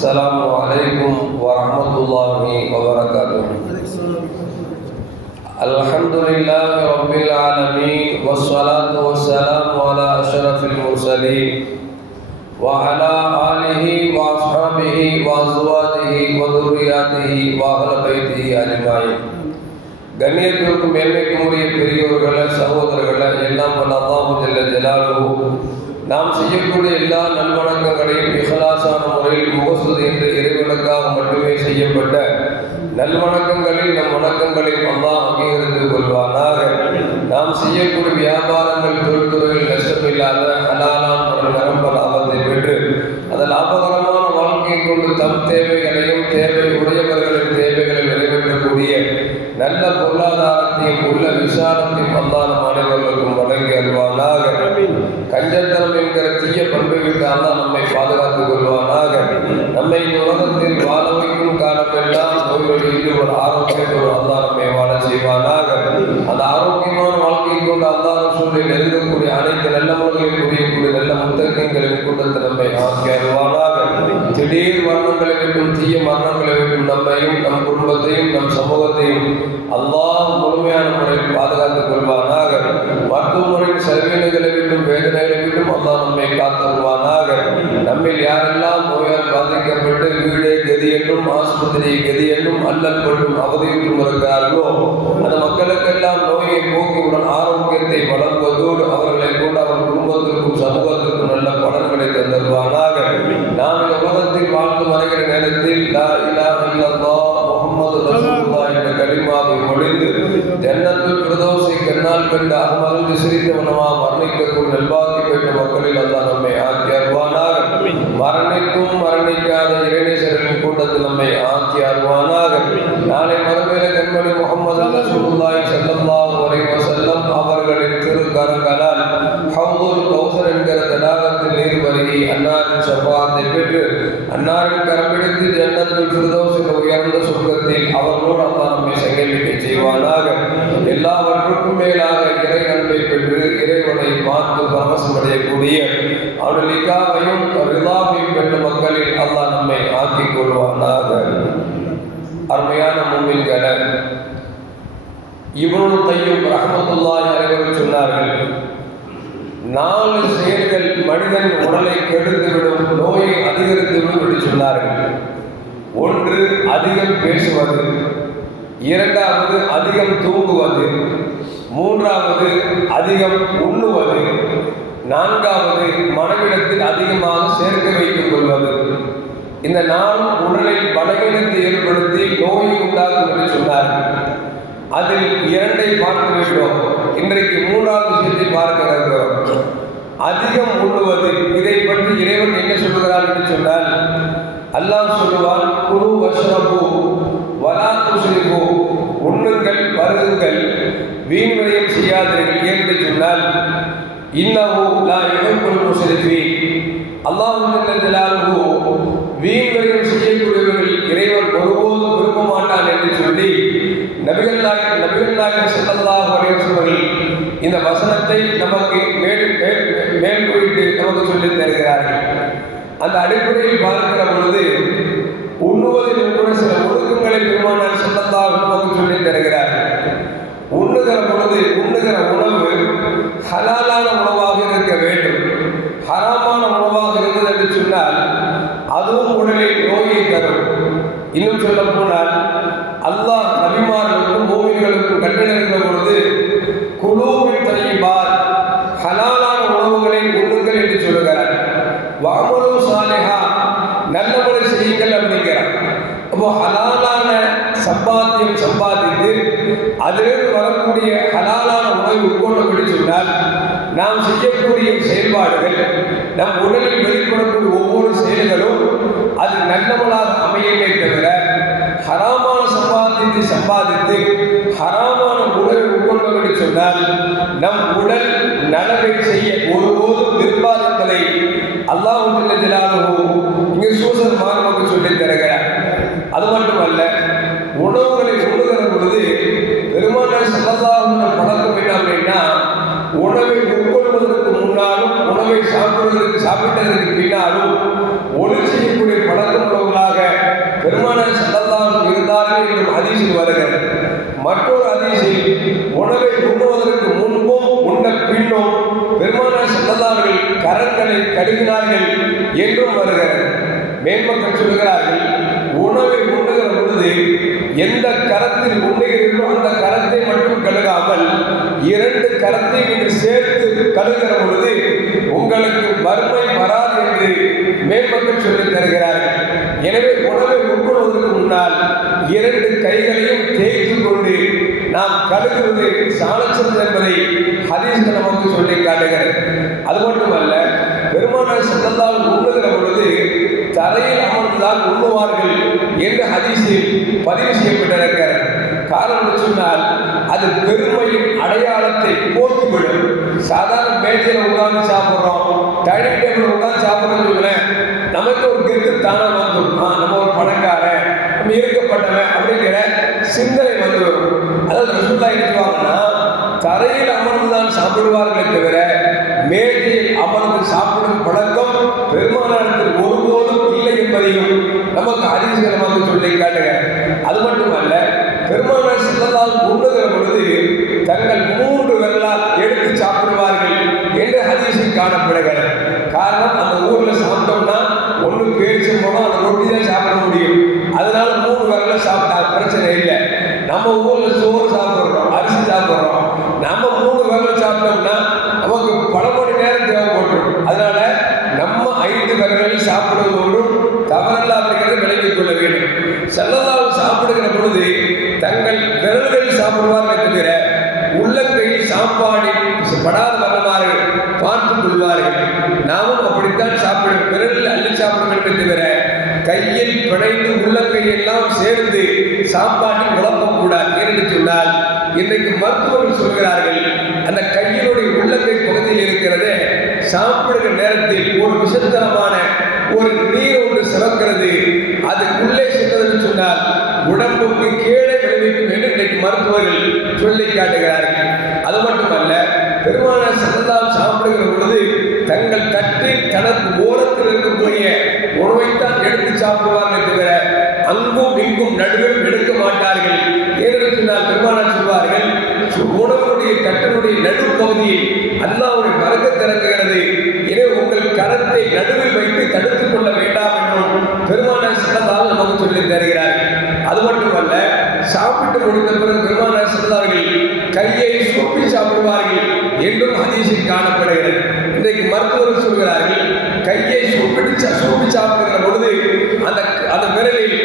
السلام عليكم ورحمة الله وبركاته الحمد لله رب العالمين والصلاة والسلام على أشرف المرسلين وعلى آله وأصحابه وأزواجه وذرياته وأهل بيته أجمعين கண்ணியத்திற்கும் மேன்மைக்கும் உரிய பெரியோர்களே சகோதரர்களே எல்லாம் வல்ல அல்லாஹு ஜல்ல ஜலாலுஹு நாம் செய்யக்கூடிய எல்லா நல்வணக்கங்களையும் இஹலாசான நல்வணக்கங்களில் நம் வணக்கங்களை அம்மா அங்கீகரித்துக் கொள்வானாக. நாம் செய்யக்கூடிய வியாபாரங்கள் தொழில்துறையில் நஷ்டம் இல்லாத ஒரு நிரம்ப லாபத்தை பெற்று அந்த லாபகரமான வாழ்க்கையை கொண்டு தம் தேவைகளையும் தேவை உடையவர்களின் தேவைகளை நிறைவேற்றக்கூடிய நல்ல பொருளாதாரத்தையும் உள்ள விசாலத்தையும் அல்லாஹ் நம் அனைவர்களுக்கும் வழங்கி அல்வானாக கஞ்சத்தனம் என்கிற தீய பண்பை விட்டு அல்லாஹ் நம்மை பாதுகாத்துக் கொள்வானா நம்மை காத்தருவானாக. நம்மில் யாரெல்லாம் நோயால் பாதிக்கப்பட்டு வீடே கதி என்றும் ஆஸ்பத்திரி கதி என்றும் அல்லல் கொண்டும் அவதியுற்றும் இருக்கிறார்களோ அந்த மக்களுக்கெல்லாம் நோயை போக்கியுடன் ஆரோக்கியத்தை வழங்குவதோடு அவர்களை கூட அவர் குடும்பத்திற்கும் சமூகத்திற்கும் நல்ல பலன்களை தந்தருவானாக. நாம் இந்த உலகத்தில் வாழ்ந்து வருகிற நேரத்தில் லா இலாஹ இல்லல்லாஹ் முஹம்மது ரசூலுல்லாஹ் என்ற கலிமாவை மொழிந்து ஜன்னத்துல் பிரதோசை கண்ணால் கண்டு அகமருந்து சிரித்தவனமா வர்ணிக்கக்கூடிய நல்வாக்கி பெற்ற மக்களில் அல்லாஹ் நம்மை ஆக்கி அருவானாக மரணிக்கும் மரணிக்காத இறைநேசரின் கூட்டத்தில் நம்மை ஆக்கி அருவானாக நாளை மறுமையில கண்மணி முகமது ரசூலுல்லாஹி ஸல்லல்லாஹு அலைஹி வஸல்லம் அவர்களின் திருக்கரங்களால் ஹவுதுல் கௌசர் என்கிற தடாகத்தில் நீர் வருகி அன்னாரின் செவ்வாத்தை பெற்று அன்னாரின் கரம்பிடித்து ஜன்னத்தில் ஃபிர்தௌஸ் உயர்ந்த சொர்க்கத்தில் அவர்களோடு அல்லாஹ் நம்மை சங்கமிக்க செய்வானாக. எல்லாவற்றுக்கும் மேலாக இறை அன்பை பெற்று இறைவனை பார்த்து பரவசமடையக்கூடிய அவருடைய லிகாவையும் ரிலாவையும் பெற்ற மக்களில் அல்லாஹ் நம்மை ஆக்கிக் கொள்வானாக அருமையான மும்மின்களை இவனு தையும் ரஹமத்துல்லாஹி அனைவரும் சொன்னார்கள் நாலு செயல்கள் மனிதன் உடலை கெடுத்துவிடும் நோயை அதிகரித்துவிடும் என்று சொன்னார்கள். ஒன்று அதிகம் பேசுவது இரண்டாவது அதிகம் தூங்குவது மூன்றாவது அதிகம் உண்ணுவது நான்காவது மனவிடத்தில் அதிகமாக சேர்க்க வைத்துக் கொள்வது. இந்த நாள் உடலில் பலவீனத்தை ஏற்படுத்தி நோயை உண்டாக்கும் என்று சொன்னார்கள். அதில் இரண்டை பார்த்து விட்டோம் இன்றைக்கு மூன்றாவது விஷயத்தை பார்க்க இருக்கிறோம். அதிகம் உண்ணுவது இதை பற்றி இறைவன் என்ன சொல்லுகிறார் என்று சொன்னால் அல்லாஹ் சொல்லுவான் குரு வசனபு வலா துஸ்ரிபு உண்ணுங்கள் பருகுங்கள் வீண் விரயம் செய்யாதீர்கள். என்று சொன்னால் இன்னஹு லா எதிர்கொள்ளும் முஸ்ரிஃபீன். அல்லாஹ் வீண் விரயம் செய்யக்கூடியவர்கள் இறைவன் ஒருபோதும் நபிகள் நாயகம் நபிகள் நாயகம் ஸல்லல்லாஹு அலைஹி இந்த வசனத்தை நமக்கு மேல் மேல் குறித்து நமக்கு சொல்லித் தருகிறார்கள். அந்த அடிப்படையில் பார்க்கிற பொழுது உண்ணுவதில் கூட சில ஒழுக்கங்களை பெருமானார் ஸல்லல்லாஹு நமக்கு சொல்லித் தருகிறார்கள். உண்ணுகிற பொழுது உண்ணுகிற உணவு ஹலாலான உணவாக இருக்க வேண்டும். ஹராமான உணவாக இருந்தது என்று சொன்னால் அதுவும் உடலில் நோயை தரும். இன்னும் சொல்ல போனால் அல்லாஹ் நபிமார்களுக்கும் மூமின்களுக்கும் கட்டளையிடுகிற பொழுது குழுவின் தனிபார் ஹலாலான உணவுகளை உண்ணுங்கள் என்று சொல்லுகிறார் வாமலு சாலிஹா நல்லவனை செய்யுங்கள் அப்படிங்கிறார் அப்போ ஹலாலான சம்பாத்தியம் சம்பாதித்து அதிலிருந்து வரக்கூடிய ஹலாலான உணவை உட்கொள்ளப்படி சொன்னால் நாம் செய்யக்கூடிய செயல்பாடுகள் நம் உடலில் வெளிப்படக்கூடிய ஒவ்வொரு செயல்களும் அது நல்லவளாக அமையவே தவிர ஹராமான சம்பாதித்து சம்பாதித்து ஹராமான உணவை உட்கொள்ளப்படி சொன்னால் நம் உடல் நலவை செய்ய ஒருபோதும் விரும்பாது என்பதை அல்லாஹ் ஜலாலுஹு இங்கே சூசன் மாணவர்கள் சொல்லித் தருகிறார். அது மட்டுமல்ல உணவுகளை உண்ணுகிற பொழுது பெருமானார் சல்லல்லாஹு பழக்கம் என்ன அப்படின்னா உணவை உண்ணுவதற்கு முன்னாலும் உணவை சாப்பிடுவதற்கு சாப்பிட்டதற்கு பின்னாலும் ஒளி செய்யக்கூடிய பழக்கம் உள்ளவர்களாக பெருமானார் சல்லல்லாஹு இருந்தார்கள் என்று ஹதீஸில் வருகிறது. மற்றொரு ஹதீஸில் உணவை உண்ணுவதற்கு முன்போ உண்ட பின்னும் பெருமானார் சல்லல்லார்கள் கரங்களை கழுவினார்கள் என்றும் வருகிறது. மேம்பக்கம் சொல்கிறார்கள் உணவை உண்ணுகிற பொழுது எந்த கரத்தில் உண்ணுகிறீர்களோ அந்த கரத்தை மட்டும் கழுகாமல் இரண்டு கரத்தை நீங்கள் சேர்த்து கழுகிற பொழுது உங்களுக்கு வறுமை வராது என்று மேம்பட்டு சொல்லித் தருகிறார்கள். எனவே உணவை உட்கொள்வதற்கு முன்னால் இரண்டு கைகளையும் தேய்த்து கொண்டு நாம் கழுகுவது சாலச்சிறந்த என்பதை ஹதீஸ்கள் நமக்கு சொல்லி காட்டுகிறது. அது மட்டுமல்ல பெருமானார் செல்லந்தால் உண்ணுகிற பொழுது தரையில் அமர்ந்துதான் உண்ணுவார்கள் என்று ஹதீஸில் பதிவு செய்யப்பட்டிருக்கிறது. காரணம் சொன்னால் அது பெருமையின் அடையாளத்தை போக்கிவிடும். சாதாரண மேஜையில் உட்கார்ந்து சாப்பிட்றோம் டைனிங் டேபிள் உட்கார்ந்து சாப்பிட்றோம்னு நமக்கு ஒரு கெத்து தானே வந்துடும் நம்ம ஒரு பணக்காரன் நம்ம இருக்கப்பட்டவன் அப்படிங்கிற சிந்தனை வந்துடும் அதாவது ரசூல்லா எடுத்துவாங்கன்னா தரையில் அமர்ந்துதான் சாப்பிடுவார்களே தவிர மேஜையில் அமர்ந்து சாப்பிடும் பழக்கம் பெருமானத்தில் ஒருபோதும் இல்லை என்பதையும் நமக்கு அதிசயமாக சொல்லி காட்டுக. அது மட்டுமல்ல பெருமானார் சித்தத்தால் உண்ணுகிற பொழுது தங்கள் மூன்று விரலால் எடுத்து சாப்பிடுவார்கள் என்று ஹதீஸில் காணப்படுகிறது காரணம் அந்த ஊர்ல சாப்பிட்டோம்னா ஒண்ணு பேரிச்சு போனோம் அந்த ரொட்டி தான் சாப்பிட முடியும் அதனால மூணு விரல சாப்பிட்டா பிரச்சனை இல்லை நம்ம ஊர்ல சோறு சாப்பிடுறோம் அரிசி சாப்பிடுறோம் நம்ம மூணு விரல சாப்பிட்டோம்னா நமக்கு பல மணி நேரம் தேவைப்படும் அதனால நம்ம ஐந்து விரல்களில் சாப்பிடுவது ஒன்றும் தவறல்ல அப்படிங்கிறத விளங்கிக் கொள்ள வேண்டும் செல்லதால் சாப்பிடுகிற பொழுது தங்கள் விரல்களில் சாப்பிடுவார்கள் தவிர உள்ளங்கையில் சாப்பாடு படாத வண்ணமாறு பார்த்துக் கொள்வார்கள் தான் சாப்பிடும் விரலில் அள்ளி சாப்பிட தவிர கையில் பிணைந்து உள்ளங்கையெல்லாம் சேர்ந்து சாப்பாட்டில் குழப்பக்கூடாது ஏனென்று சொன்னால் இன்றைக்கு மருத்துவர்கள் சொல்கிறார்கள் அந்த கையினுடைய உள்ளங்கை பகுதியில் இருக்கிறது சாப்பிடுகிற நேரத்தில் ஒரு விஷத்தனமான ஒரு நீர் ஒன்று சிறக்கிறது அதுக்குள்ளே சென்றதுன்னு சொன்னால் உடம்புக்கு கீழே விளைவிக்கும் என்று இன்றைக்கு மருத்துவர்கள் சொல்லி காட்டுகிறார்கள். அது மட்டுமல்ல பெருமான சந்ததால் சாப்பிடுகிற பொழுது தங்கள் தட்டு தனக்கு ஓரத்தில் இருக்கக்கூடிய உணவைத்தான் எடுத்து சாப்பிடுவார்கள் தவிர அங்கும் இங்கும் நடுவில் எடுக்க மாட்டார்கள். ஏனென்று சொன்னால் பெருமானார் சொல்வார்கள் உணவனுடைய தட்டினுடைய நடுப்பகுதியில் அல்லாவுடைய மறக்க திறங்குகிறது எனவே உங்கள் கரத்தை நடுவில் வைத்து தடுத்துக் கொள்ள வேண்டாம் என்றும் பெருமானார் சிறந்தால் நமக்கு சொல்லி தருகிறார். அது மட்டுமல்ல சாப்பிட்டு முடிந்த பிறகு பெருமானார் சிறந்தார்கள் கையை சூப்பி சாப்பிடுவார்கள் என்றும் அதிசயம் காணப்படுகிறது. இன்றைக்கு மருத்துவர்கள் சா- சாப்பிடுகிற பொழுது அந்த அந்த விரலில்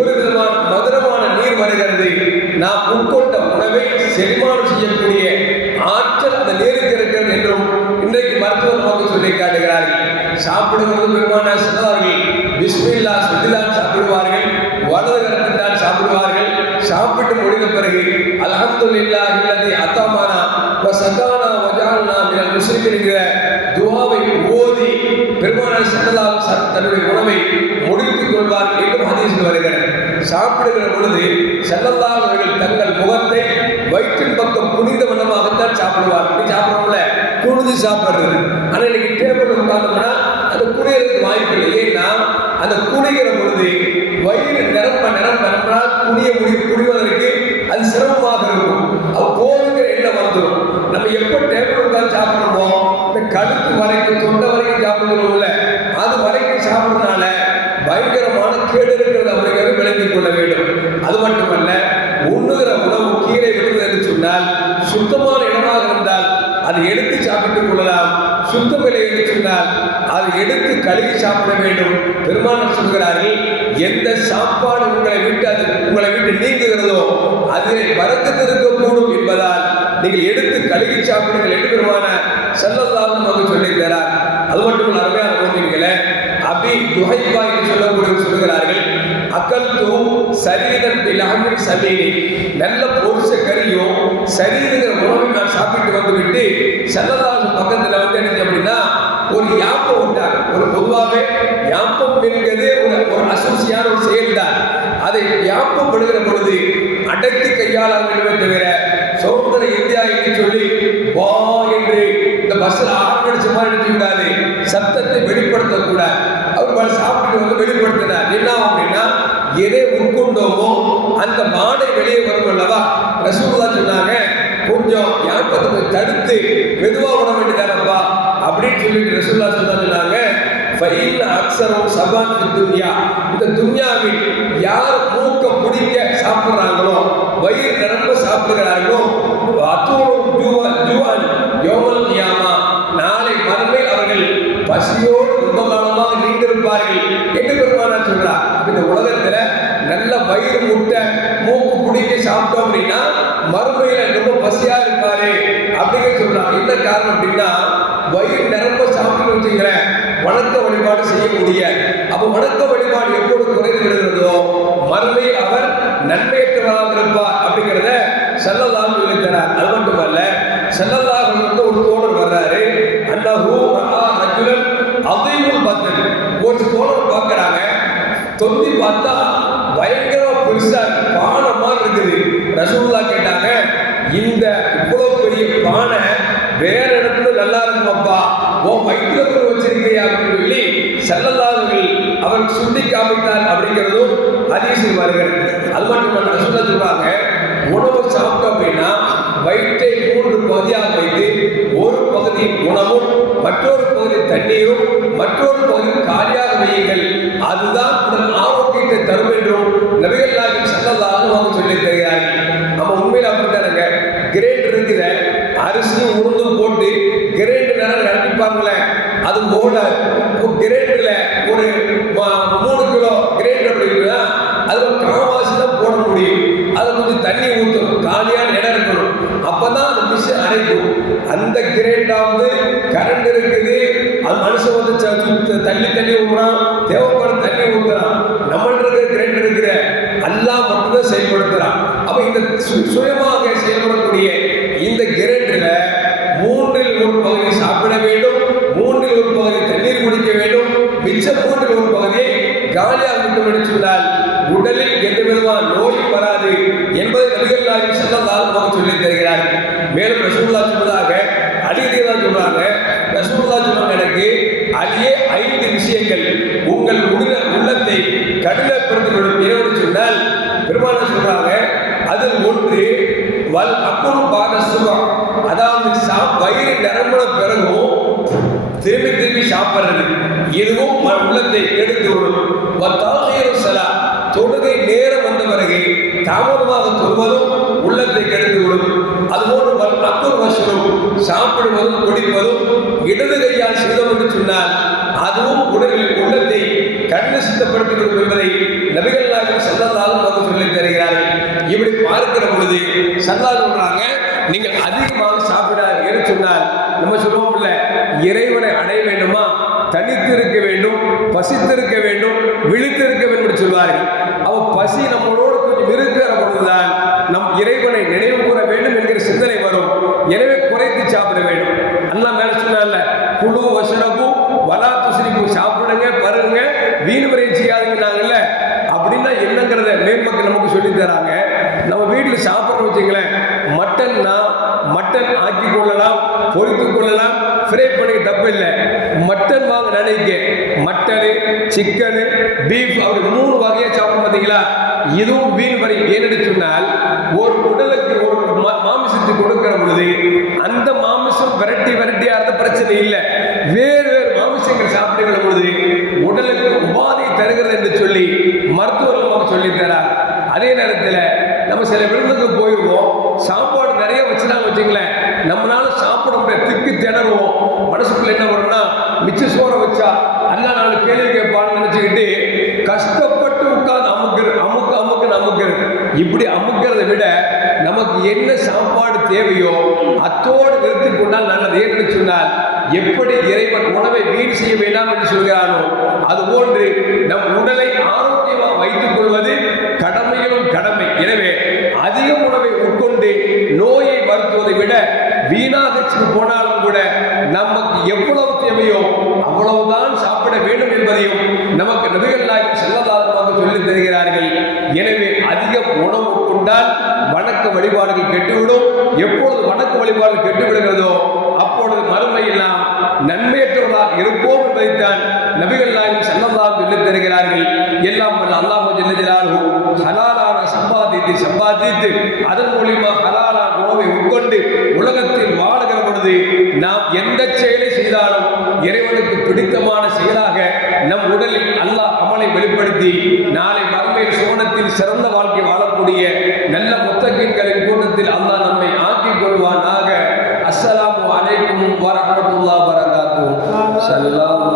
ஒரு விதமான மதுரமான நீர் வருகிறது. நாம் உட்கொண்ட உணவை செரிமானம் செய்யக்கூடிய ஆற்றல் அந்த நீருக்கு இருக்கிறது என்றும் இன்றைக்கு மருத்துவர் நமக்கு சொல்லி காட்டுகிறார்கள். சாப்பிடுவது பெருமான சொன்னார்கள் பிஸ்மில்லா சொல்லிதான் சாப்பிடுவார்கள் வலது கரத்தில் சாப்பிடுவார்கள் சாப்பிட்டு முடிந்த பிறகு அல்ஹம்துலில்லா இல்லதி அத்தாமானா வ சதானா வஜால்னா மினல் என்கிற துவாவை ஓதி பெருமானார் சல்லல்லாஹு அலைஹி தன்னுடைய உணவை முடித்துக் கொள்வார் என்றும் ஹதீஸில் வருகிறது. சாப்பிடுகிற பொழுது செல்லல்லா அவர்கள் தங்கள் முகத்தை வயிற்றின் பக்கம் புனித வண்ணமாகத்தான் சாப்பிடுவார். அப்படி சாப்பிடல குனிந்து சாப்பிடுறது. ஆனால் இன்னைக்கு டேபிள் உட்கார்ந்தோம்னா அந்த குனியறதுக்கு வாய்ப்பு இல்லை. ஏன்னா அந்த குனிகிற பொழுது வயிறு நிரம்ப நிரம்ப நிரம்பினால் குனிய முடியும் குடிவதற்கு அது சிரமமாக இருக்கும். அது போதுங்கிற எண்ணம் வந்துடும் நம்ம எப்போ டேபிள் உட்கார்ந்து சாப்பிடுறோமோ இந்த கழுத்து வரைக்கும் தொண்டை வரைக்கும் சாப்பிடுறோம்ல அது வரைக்கும் சாப்பிடுறதுனால பயங்கரமான கேடு இருக்கிறது அப்படிங்கிறது விளங்கிக் கொள்ள வேண்டும். அது மட்டுமல்ல உண்ணுகிற உணவு கீரை விடுவது என்று சொன்னால் சுத்தமான இடமாக இருந்தால் அதை எடுத்து சாப்பிட்டுக் கொள்ளலாம். சுத்தமில்லை என்று சொன்னால் அதை எடுத்து கழுவி சாப்பிட வேண்டும். பெருமானம் சொல்கிறார்கள் எந்த சாப்பாடு உங்களை விட்டு அது உங்களை விட்டு நீங்குகிறதோ அதில் வரத்துக்கு இருக்கக்கூடும் என்பதால் நீங்கள் எடுத்து கழுவி சாப்பிடுங்கள் என்று பெருமான செல்லல்லாவும் நமக்கு சொல்லித் அது மட்டும் அருமையான போகிறீங்களே அபி துகைப்பாய் என்று சொல்லக்கூடிய சொல்கிறார்கள் அக்கல் சரீரத்தில் சரீரம் சமீனி. நல்ல பொருச கறியும் சரீரங்கிற உணவை நான் சாப்பிட்டு வந்து விட்டு செல்லதாசு பக்கத்தில் வந்து என்ன அப்படின்னா ஒரு யாப்பம் உண்டார் ஒரு பொதுவாகவே யாப்பம் என்கிறது ஒரு ஒரு அசோசியான ஒரு செயல் தான் அதை யாப்பம் படுகிற பொழுது அடைத்து கையாள வேண்டுமே தவிர சுதந்திர இந்தியா என்று சொல்லி வா என்று இந்த பஸ்ஸில் ஆரம்பிச்ச மாதிரி எடுத்து விடாது சத்தத்தை வெளிப்படுத்தக்கூடாது அவர் பல சாப்பிட்டு வந்து வெளிப்படுத்தினார் என்ன ஆகும் அப்படின்னா எதை உட்கொண்டோமோ அந்த மாடை வெளியே வரும் அல்லவா ரசூல்லா சொன்னாங்க கொஞ்சம் யாப்பத்தை தடுத்து மெதுவா விட வேண்டியதானப்பா அப்படின்னு சொல்லிட்டு ரசூல்லா சொன்னா சொன்னாங்க ஃபைன் துன்யா. இந்த துன்யாவில் யார் மூக்க பிடிக்க சாப்பிட்றாங்களோ வயிறு நிரம்ப சாப்பிடுகிறார்களோ அத்தோடும் ஜூவன் ஜூவன் யோமல் கியாமா நாளை மறுமையில் அவர்கள் பசியோடு ரொம்ப காலமாக நீண்டிருப்பார்கள் என்று பெருமானா சொல்றார். இந்த உலகத்துல நல்ல வயிறு முட்டை மூக்கு குடிக்க சாப்பிட்டோம் அப்படின்னா மறுமையில ரொம்ப பசியா இருப்பாரு அப்படின்னு சொல்றாங்க. என்ன காரணம் அப்படின்னா வயிறு நிரம்ப சாப்பிட்டு வச்சுக்கிறேன் வணக்க வழிபாடு செய்ய முடியாது அப்ப வணக்க வழிபாடு எப்போது குறைந்து விடுகிறதோ மறுமையில் அவர் நன்மையற்றவராக இருப்பார் அப்படிங்கிறத செல்லலாம் விழித்தனார் அது மட்டுமல்ல செல்லல்லாஹ் வந்து ஒரு தோழர் வர்றாரு. அன்னஹு ரஆ ரஜுலன் அதீமுல் ஒரு தோழர் பார்க்கறாங்க. தொந்தி பார்த்தா பயங்கர பெருசா இருக்கு. பானை மாதிரி இருக்குது. ரசூல்லா கேட்டாங்க இந்த இவ்வளவு பெரிய பானை வேற இடத்துல நல்லா இருக்குமாப்பா ஓ வைத்தியத்தில் வச்சிருக்கியா அப்படின்னு சொல்லி செல்லல்லாதவர்கள் அவர் சுட்டி காமித்தார் அப்படிங்கிறதும் அதிசயம் வருகிறது. அது மட்டும் ரசூலுல்லா சொல்றாங்க உணவு சாப்பிட்டோம் அப்படின்னா வயிற்றை மூன்று பகுதியாக வைத்து ஒரு பகுதி உணவும் மற்றொரு பகுதி தண்ணீரும் மற்றொரு பகுதி காலியாக வையுங்கள். அதுதான் உடல் ஆரோக்கியத்தை தரும் என்றும் நபிகள் நாயகம் சல்லல்லாஹு அவங்க சொல்லி தருகிறார்கள். நம்ம உண்மையில் அப்படித்தானுங்க? கிரேட் இருக்கிற அரிசியும் உளுந்தும் போட்டு கிரேட் நேரம் நடத்திப்பாங்களே அது போல கிரேட்டில் ஒரு மூணு கிலோ கிரேட் அப்படின்னா அதுல காவாசி தான் போட முடியும். அது கொஞ்சம் தண்ணி ஊற்றணும் காலியான இடம் இருக்கணும். அப்பதான் அந்த மிஷின் அரைக்கும் அந்த கிரேட்டாவது கரண்ட் இருக்குது. அது மனுஷன் வந்து தள்ளி தள்ளி ஊற்றுறான் தேவைப்பட தண்ணி ஊற்றுறான் நம்மள்ட்ட இருக்கிற கிரேண்ட் இருக்கிற அல்லாஹ் மட்டும்தான் செயல்படுத்துறான். அப்ப இந்த சு- சுயமாக செயல்படக்கூடிய காலியாக விட்டு சொன்னால் உடலில் எந்த விதமான நோய் வராது என்பதை நபிகள் நாயகம் செல்லதாக சொல்லி தருகிறார். மேலும் ரசூல்லா சொன்னதாக அடிக்கடி தான் சொல்றாங்க. ரசூல்லா சொன்ன எனக்கு அதே ஐந்து விஷயங்கள் உங்கள் உடல உள்ளத்தை கடினப்படுத்திவிடும் இரவு சொன்னால் பெருமாள் சொல்றாங்க அதில் ஒன்று வல் அப்புறம் பாத சுகம் அதாவது சா- வயிறு நிரம்பின பிறகும் திரும்பி திரும்பி சாப்பிட்றது. இதுவும் உள்ளத்தை கெடுத்து விடும். சலா. தொழுகை நேரம் வந்த பிறகு தாமதமாக தொழுவதும் உள்ளத்தை கெடுத்து விடும். அதுபோன்று வல் அக்குர் வசனம் சாப்பிடுவதும் குடிப்பதும் இடது கையால் செய்தோம் என்று சொன்னால் அதுவும் உடலில் உள்ளத்தை கண்ணு சுத்தப்படுத்திவிடும் என்பதை நபிகள் நாயகம் சல்லல்லாஹு சொல்லி தருகிறார்கள் இப்படி பார்க்கிற பொழுது சல்லா சொல்றாங்க நீங்கள் அதிகமாக சாப்பிடாதீங்கன்னு சொன்னால் நம்ம சொல்லுவோம்ல இறைவனை அடைய வேண்டுமா? தனித்திருக்க வேண்டும் பசித்திருக்க வேண்டும் விழித்திருக்க வேண்டும் என்று சொல்வார்கள். அவ பசி நம்மளோடு கொஞ்சம் இருக்கிற பொழுதுதான் நம் இறைவனை நினைவு கூற வேண்டும் என்கிற சிந்தனை வரும். எனவே குறைத்து சாப்பிட வேண்டும். மட்டனு சிக்கனு பீஃப் அப்படி மூணு வகையாக சாப்பிடும் பார்த்தீங்களா? இதுவும் வீண் வரை ஏன்னு சொன்னால் ஒரு உடலுக்கு ஒரு மா- மாமிசத்தை கொடுக்கிற பொழுது அந்த மாமிசம் விரட்டி விரட்டியா இருந்த பிரச்சனை இல்லை. வேறு வேறு மாமிசங்கள் சாப்பிடுகிற பொழுது உடலுக்கு உபாதை தருகிறது என்று சொல்லி மருத்துவர்கள் நமக்கு சொல்லி தரார் அதே நேரத்தில் நம்ம சில விருந்துக்கு போயிடுவோம் சாப்பாடு நிறைய வச்சுட்டாங்க வச்சுங்களேன் நம்மளால சாப்பிட முடியாது திக்கு திணறுவோம் மனசுக்குள்ள என்ன வரும்னா மிச்ச சோறை வச்சா அல்ல நாலு கேள்வி கேட்பான்னு நினைச்சுக்கிட்டு கஷ்டப்பட்டு உட்கார்ந்து அமுக்குற அமுக்கு அமுக்குன்னு அமுக்குறது இப்படி அமுக்கிறத விட நமக்கு என்ன சாப்பாடு தேவையோ அத்தோடு நிறுத்தி கொண்டால் நல்லது. என்று சொன்னால் எப்படி இறைவன் உணவை வீண் செய்ய வேண்டாம் என்று சொல்கிறானோ அதுபோன்று நம் உடலை ஆரோக்கியமாக வைத்துக் கொள்வது கடமையிலும் கடமை. எனவே அதிக உணவை உட்கொண்டு நோயை வருத்துவதை விட வீணாக போனாலும் கூட நமக்கு எவ்வளவு தேவையோ அவ்வளவுதான் சாப்பிட வேண்டும் என்பதையும் நமக்கு நபிகள் நாயகம் செல்லதாரமாக சொல்லித் தருகிறார்கள் எனவே அதிக உணவு உட்கொண்டால் வணக்க வழிபாடுகள் கெட்டுவிடும். எப்பொழுது வணக்கு வழிபாடு கெட்டுவிடுகிறதோ அப்பொழுது மறுமையில் நாம் நன்மையற்றவர்களாக இருப்போம் என்பதைத்தான் நபிகள் நாயகம் செல்லதாக சொல்லித் தருகிறார்கள். எல்லாம் வல்ல அல்லாஹ் ஜல்ல ஹலாலான சம்பாதித்து சம்பாதித்து அதன் மூலியமா ஹலாலான உணவை உட்கொண்டு உலகத்தில் வாழுகிற பொழுது நாம் எந்த செயலை செய்தாலும் இறைவனுக்கு பிடித்தமான செயலாக நம் உடலில் அல்லாஹ் அமலை வெளிப்படுத்தி நாளை மறுமையில் சோனத்தில் சிறந்த வாழ்க்கை வாழக்கூடிய நல்ல முத்தகின்களின் கூட்டத்தில் அல்லாஹ் நம்மை ஆக்கிக் கொள்வானாக. அஸ்ஸலாமு அலைக்கும் வரமத்துல்லா வரகாத்து ஸல்லல்லாஹு